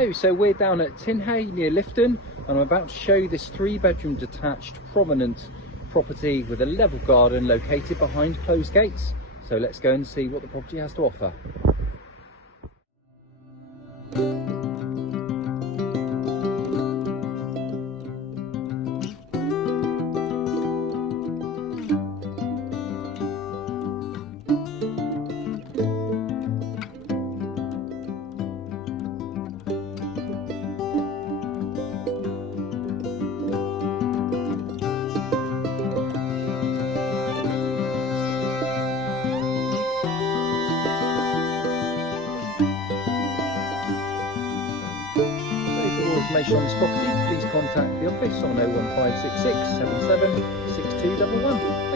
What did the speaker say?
Hello, so we're down at Tinhay near Lifton, and I'm about to show you this 3-bedroom detached prominent property with a level garden located behind closed gates. So let's go and see what the property has to offer. For more information on this property, please contact the office on 01566 77 6211.